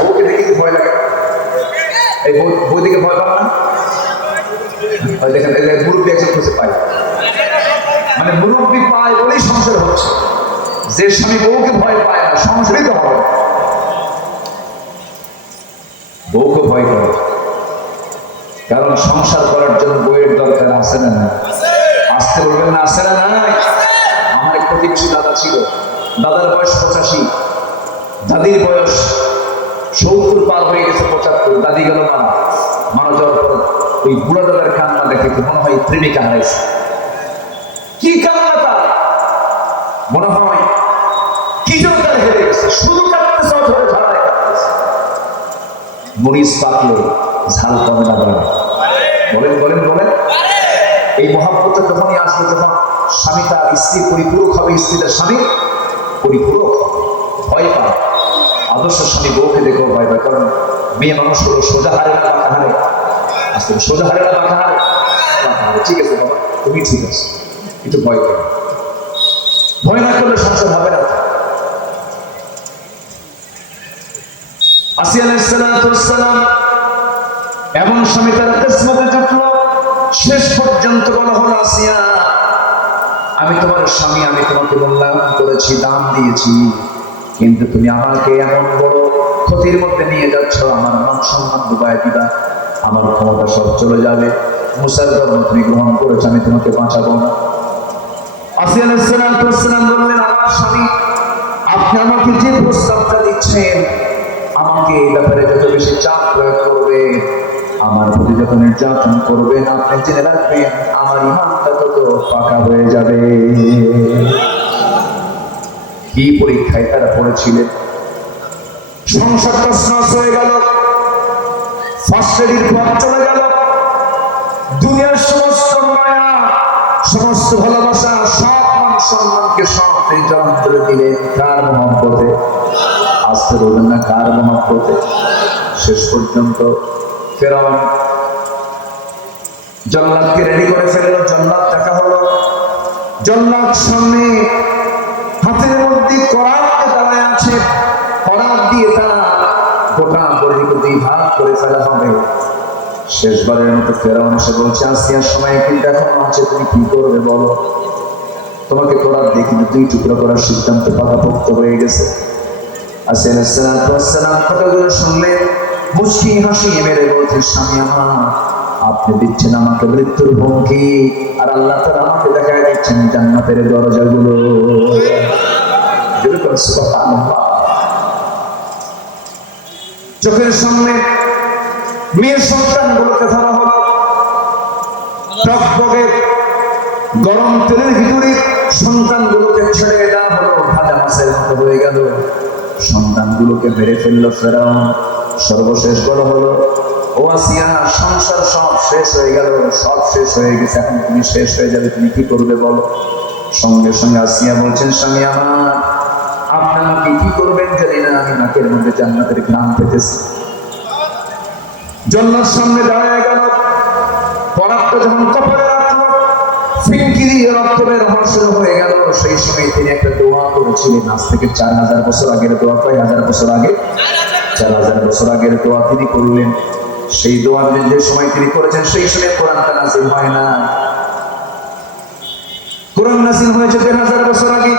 বউকে দেখে কি ভয় লাগে? এই বই দেখে ভয় পান না? দেখেন মুরব্বী একজন খুঁজে পায়, মানে মুরব্বী পায় বলেই সংসার হচ্ছে। যে স্বামী বউকে ভয় পায় না, সংসারই তো হবে। বউকে ভয় করে, কারণ সংসার করার জন্য বইয়ের দরকার আছে না? আসতে বলবেন না, আছে না? নাই। আমার এক প্রতিবেশী দাদা ছিল, দাদার বয়স 85, দাদির বয়স 70 পার হয়ে গেছে, 75। দাদি গেল মারা যাওয়ার পর ওই বুড়া দাদার কান্না দেখে মনে হয় প্রেমিকা হারাইছে। কি কান্না তার, মনে হয় কি যেন তার হেরে গেছে, শুধু কাঁদতেছে, ধরে ঝাড়ায় কাঁদতেছে। মরিচ পাকলে ঝাল কমে না বাড়ে? বলেন বলেন বলেন। এই মহাব্বতটা তখনই আসবে যখন স্বামী তার স্ত্রী পরিপূরক হবে, স্ত্রী তার স্বামী পরিপূরক হবে। ভয় পায় আদর্শ স্বামী বউকে দেখেও ভয় পায়, কারণ মেয়ে মানুষ হলো সোজা হারে না বাঁকা হারে? আসলে সোজা হারে না বাঁকা হারে? বাঁকা হারে। ঠিক আছে বাবা, তুমি ঠিক আছে, কিন্তু ভয় করে। ভয় না করলে সংসার হবে না। আসিয়া আলাইহিস সালাম এমন স্বামী তার কিসমতে জুটল, শেষ পর্যন্ত বলা হলো, আসিয়া আমি তোমার স্বামী, আমি তোমাকে মূল্যায়ন করেছি, দাম দিয়েছি, কিন্তু তুমি আমাকে এমন বড় ক্ষতির মধ্যে নিয়ে যাচ্ছ, আমার মান সম্মান ডুবায় দিবা, আমার ক্ষমতা সব চলে যাবে। মুসার ধর্ম তুমি গ্রহণ করেছো, আমি তোমাকে বাঁচাবো না। আসিয়া আলাইহিস সালাম বললেন, আমার স্বামী, আপনি আমাকে যে প্রস্তাবটা দিচ্ছেন, আমাকে এই ব্যাপারে যত বেশি চাপ প্রয়োগ করবে, আমার প্রতি যত নির্যাতন করবেন, আপনি জেনে রাখবেন আমার ইমানটা তত পাকা হয়ে যাবে। কি পরীক্ষায় তারা পড়েছিলেন! সংসারটা শ্বাস হয়ে গেল, ফার্স্ট লেডির পথ চলে গেল, দুনিয়ার সমস্ত মায়া, সমস্ত ভালোবাসা, সব মান সম্মানকে সব নির্যাতন করে দিলেন। কার মহব্বতে? আসতে বলবেন না, কার মহব্বতে? শেষ পর্যন্ত ফেরাউন জল্লাদকে রেডি করে ফেললো। জল্লাদ দেখা হলো, জল্লাদ সামনে হাতের মধ্যে করাত দাঁড়ায় আছে, করাত দিয়ে তার গোটা বডিকে 2 ভাগ করে ফেলা হবে। শেষবারের মতো ফেরাউন এসে বলছে, আসিয়ার সময় কিন্তু এখনো আছে, তুমি কি করবে বলো? তোমাকে করাত দিয়ে কিন্তু 2 টুকরো করার সিদ্ধান্ত পাকাপোক্ত হয়ে গেছে। আসিয়া আলাইহিস সালাম কথাগুলো শুনলে মুচকি হাসি মেরে বলছে, স্বামী আমার, আপনি দিচ্ছেন আমাকে মৃত্যুর হুমকি, আর আল্লাহ তাআলা আমাকে দেখায় দিচ্ছেন জান্নাতের দরজাগুলো। সুবহানাল্লাহ। চোখের সামনে মেয়ের সন্তানগুলোকে ধরা হলো, টকবগে গরম তেলের ভিতরে সন্তানগুলোকে ছেড়ে দেওয়া হলো, ভাজা মাছের মতো হয়ে গেল। সন্তানগুলোকে মেরে ফেললো ফেরাউন। সর্বশেষ বড় হলো, ও আসিয়া, সংসার সব শেষ হয়ে গেল, সব শেষ হয়ে গেছে, এখন তুমি শেষ হয়ে যাবে, তুমি কি করবে বলো? সঙ্গে সঙ্গে আসিয়া বলছেন, স্বামী আমার, আপনি আমাকে কি করবেন জানি না, আমি নাকের মধ্যে জান্নাতের ঘ্রাণ পেতেছি। জান্নাত সামনে দাঁড়ায় গেল, পরাক্ত যখন কপালে রাখলো, ফিনকি দিয়ে রক্ত বের হওয়া শুরু হয়ে গেল। সেই সময় তিনি একটা দোয়া করেছিলেন, আজ থেকে 4000 বছর আগের দোয়া। কয় হাজার বছর আগে? 4000 বছর আগের দোয়া তিনি করলেন। সেই দোয়া যে সময় তিনি করেছেন, সেই সময় কোরআনটা নাযিল হয় না। কোরআন নাযিল হয়েছে 1000 বছর আগে,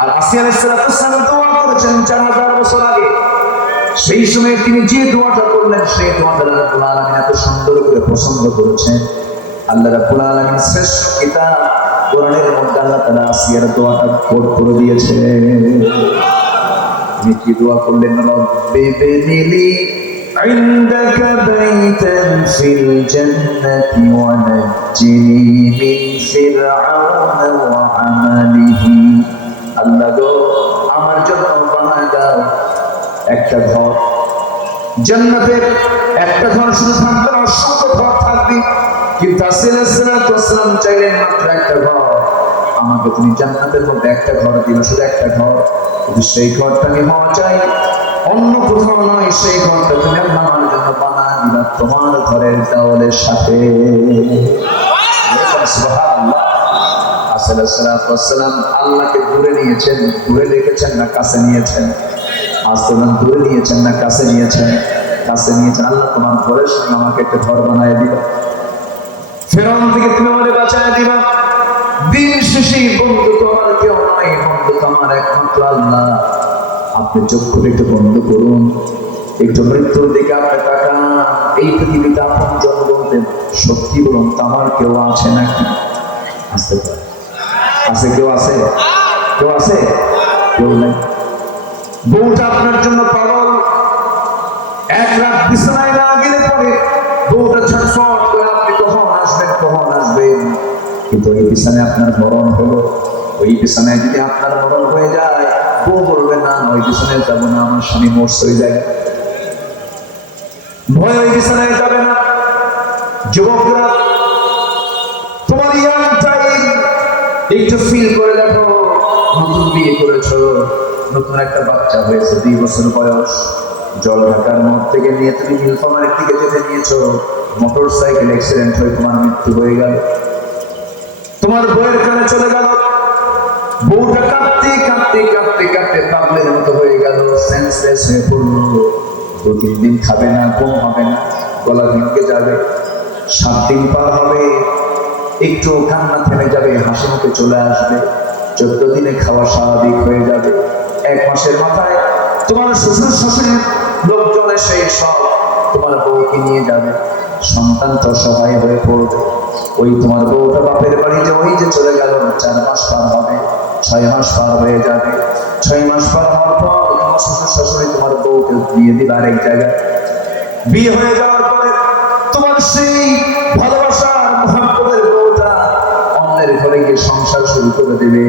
আর আসিয়া আলাইহিস সালাম দোয়া করেছেন 4000 বছর আগে। সেই সময় তিনি যে দোয়াটা করলেন, সেই দোয়াটা আল্লাহ রাব্বুল আলামিন এত সুন্দর করে পছন্দ করেছেন। আল্লাহ রাব্বুল আলামিন শ্রেষ্ঠ কিতাব কোরআনের মধ্যে আল্লাহ তাআলা আসিয়ার দোয়াটা কোট করে দিয়েছে। তিনি কি দোয়া করলেন? রব্বি বিনিলি ইনদাকা বাইতান ফিল জান্নাতি ওয়া নাজ্জিনি মিন ফিরআউনা ওয়া আমালিহি। আল্লাহ গো, আমার জন্য বানায় দাও একটা ঘর জান্নাতে। একটা ঘর শুধু থাকবে না, অসংখ্য ঘর থাকবে, কিন্তু আসিয়া আলাইহিস সালাম চাইলেন মাত্র একটা ঘর। আমাকে তুমি জান্নাতের মধ্যে একটা ঘর দিবে, শুধু একটা ঘর, কিন্তু সেই ঘরটা আমি হওয়া চাই অন্য কোথাও নয়। সেই ঘরটা তুমি আল্লাহ আমার জন্য বানায় দিবা তোমার ঘরের দেওয়ালের সাথে। সুবহানাল্লাহ। আসিয়া আলাইহিস সালাম আল্লাহকে দূরে নিয়েছেন, দূরে রেখেছেন না কাছে নিয়েছেন? আস্তে দূরে নিয়েছেন না কাছে নিয়েছেন? কাছে নিয়েছেন। আল্লাহ তোমার ঘরের সঙ্গে আমাকে একটা ঘর বানায় দিবা, ফেরাউন থেকে তুমি আমাকে বাঁচায় দিবা। দিন শেষে বন্ধু তো আমার কেউ নয়, বন্ধু তো আমার একমাত্র আল্লাহ। আপনি চক্ষুটা একটু বন্ধ করুন, একটু মৃত্যুর দিকে আপনি তাকান। এই পৃথিবীতে আপন জন বলতে সত্যি বলুন তো আমার কেউ আছে নাকি? আসতে পারে? আছে? কেউ আছে? কেউ আছে? কেউ নেই। বউটা আপনার জন্য পাগল। এক রাত বিছানায় না গেলে পরে বউটা ছটফট করে, আপনি কখন আসবেন কখন আসবেন। কিন্তু ওই বিছানায় আপনার মরণ হলো, ওই বিছানায় যদি আপনার মরণ হয়ে যায়, বউ বলবে না ওই বিছানায় যাবো না, আমার স্বামী মরছে ওই জায়গায়, ভয় ওই বিছানায় যাবে না। যুবকরা, তোমার ইয়াং টাইম একটু ফিল করে দেখো। নতুন বিয়ে করেছো, নতুন একটা বাচ্চা হয়েছে, 2 বছর বয়স। জল ঢাকার মোড় থেকে নিয়ে তুমি নীলফামারীর দিকে যেতে নিয়েছো, মোটর সাইকেল অ্যাক্সিডেন্ট হয়ে তোমার মৃত্যু হয়ে গেল, তোমার বউয়ের কানে চলে গেল। বউটা কাঁদতে কাঁদতে কাঁদতে কাঁদতে পাগলের মতো হয়ে গেল, সেন্সলেস হয়ে পড়লো। 2-3 দিন খাবে না, ঘুম হবে না, গলা ভেঙে যাবে। 7 দিন পার হবে, একটু কান্না থেমে যাবে, হাসি মুখে চলে আসবে। 14 দিনে খাওয়া স্বাভাবিক হয়ে যাবে। 1 মাসের মাথায় তোমার শ্বশুর শাশুড়ির লোকজন এসে সব তোমার বউকে নিয়ে যাবে। সন্তান তো সহায় হয়ে পড়বে। ওই তোমার বউটা বাপের বাড়িতে ওই যে চলে গেল। 4 মাস পার হবে, 6 মাস পার হয়ে যাবে। 6 মাস পার হওয়ার পর তোমার শ্বশুর শাশুড়ি তোমার বউকে বিয়ে দিবে আরেক জায়গায়। বিয়ে হয়ে যাওয়ার পরে তোমার সেই ভালোবাসার মহব্বতের বউটা অন্যের ঘরে গিয়ে সংসার শুরু করে দেবে।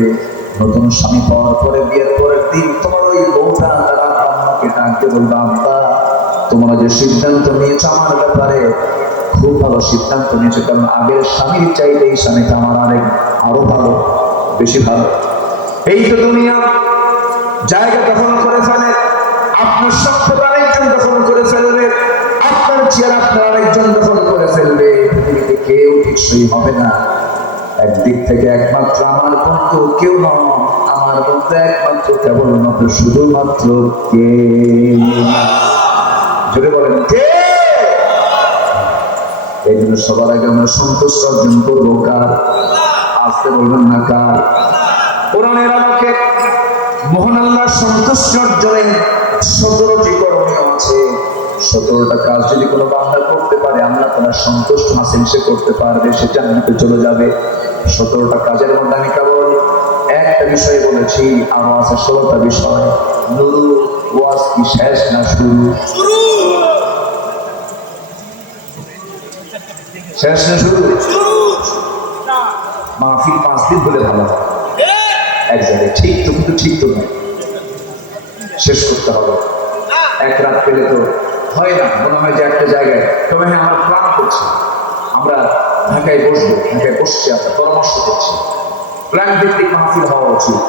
নতুন স্বামী পাওয়ার পরে বিয়ের পরের দিন তোমার ওই বউটা তারা আম্মাকে ডাকতে বলবে, আব্বা তোমরা যে সিদ্ধান্ত নিয়েছো আমার ব্যাপারে খুব ভালো সিদ্ধান্ত নিয়েছো, কারণ আগের স্বামীর চাইতে এই স্বামীটা আমার আরো ভালো, বেশি ভালো। এই তো দুনিয়া জায়গা দখল করে ফেলে, আপনার সম্পদ আরেকজন দখল করে ফেলবে, আপনার চেয়ার আপনার আরেকজন দখল করে ফেলবে। পৃথিবীতে কেউ টেকসই হবে না। একদিক থেকে একমাত্র আমার বন্ধু কেউ নয়, আমার বন্ধু একমাত্র কেবলমাত্র শুধুমাত্র কে? জোরে বলেন কে? এই জন্য সবার আগে আমরা সন্তুষ্ট অর্জন করবো কার? আসতে বলবেন না কার? কোরআনের আলোকে মহান আল্লাহর সন্তুষ্ট অর্জনে 17টি করণীয় আছে। 17টা কাজ যদি কোনো বান্দা করতে পারে, আল্লাহ তাআলা সন্তুষ্ট হাসিল সে করতে পারবে, সে জান্নাতে চলে যাবে। 17টা কাজের মধ্যে আমি কেবল একটা বিষয় বলেছি, আরো আছে 16টা বিষয়। নুরু ওয়াজ কি শেষ না শুরু? শেষ না শুরু? মাহফিল 5 দিন হলে ভালো হয়। এক জায়গায় ঠিক তো, কিন্তু ঠিক তো নয়, শেষ করতে হবে। 1 রাত পেলে তো হয় না, মনে হয় যে একটা জায়গায়। তবে হ্যাঁ, আমরা প্ল্যান করছি, আমরা ঢাকায় বসবো, ঢাকায় বসছি, আমরা পরামর্শ করছি। প্ল্যান ভিত্তিক মাহফিল হওয়া উচিত,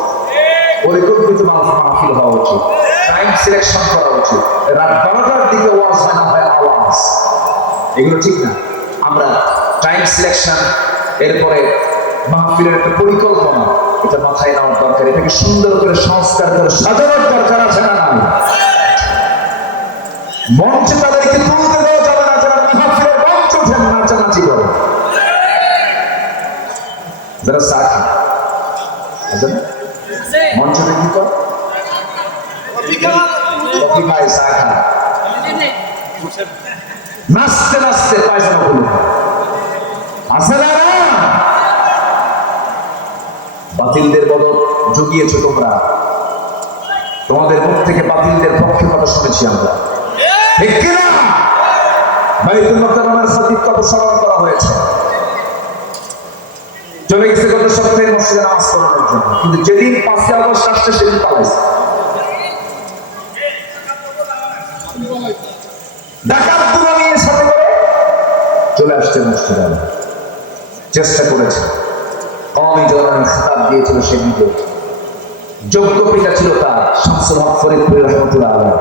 পরিকল্পিত মাহফিল হওয়া উচিত, টাইম সিলেকশন করা উচিত। রাত 12টার দিকে ওয়াজ হয় না, হয় আওয়াজ, এগুলো ঠিক না। আমরা টাইম সিলেকশন, এরপরে মাহফিলের একটা পরিকল্পনা, এটা মাথায় নেওয়ার দরকার। এটাকে সুন্দর করে সংস্কার করে সাজানোর দরকার আছে না? মঞ্চে তাদেরকে তুলতে দেওয়া যাবে না যারা মাহফিলের মঞ্চ ওঠেন নাচানাচি করে, যারা চা খায়। মঞ্চটা কি করে? কফি খায়, চা খায়, নাচতে নাচতে পায়জামা খুলে আছে না? বাতিলদের বদল জুগিয়েছো তোমরা, তোমাদের মুখ থেকে বাতিলদের পক্ষে কথা শুনেছি আমরা, ঠিক কিনা? বাইতুল মুকাররমের খতিবকে অপসারণ করা হয়েছে, চলে গেছে গত সপ্তাহে মসজিদে নামাজ পড়ানোর জন্য, কিন্তু যেদিন 5 আগস্ট আসছে সেদিন পালাইছে। ডাকাতগুলো নিয়ে সাথে করে চলে আসছে মসজিদে, চেষ্টা করেছে। কওমি জনগণের খেতাব দিয়েছিল সে নিজে, যোগ্য পিতা ছিল তার, শামসুল হক ফরিদপুর রহমতুল্লাহ আলাইহি।